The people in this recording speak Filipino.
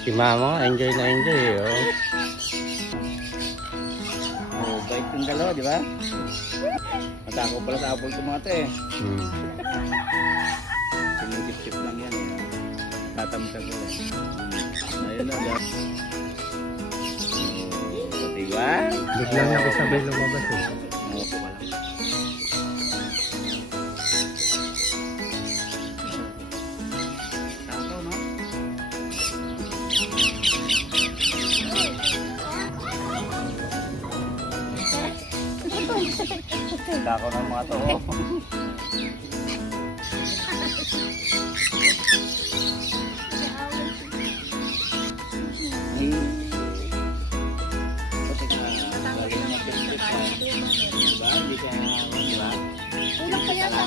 Si mama, enjoy na enjoy. Oh. Oh, bait yung dalawa, di ba? Matako pala sa apple ko mga to eh. Sinigip-sip lang yan eh. Tatamsag ko eh. Ayun na, diba? Oh, diba? Biglang nakisabay lumabas eh. Dako ng mga to. Oh. Kulang pa yata.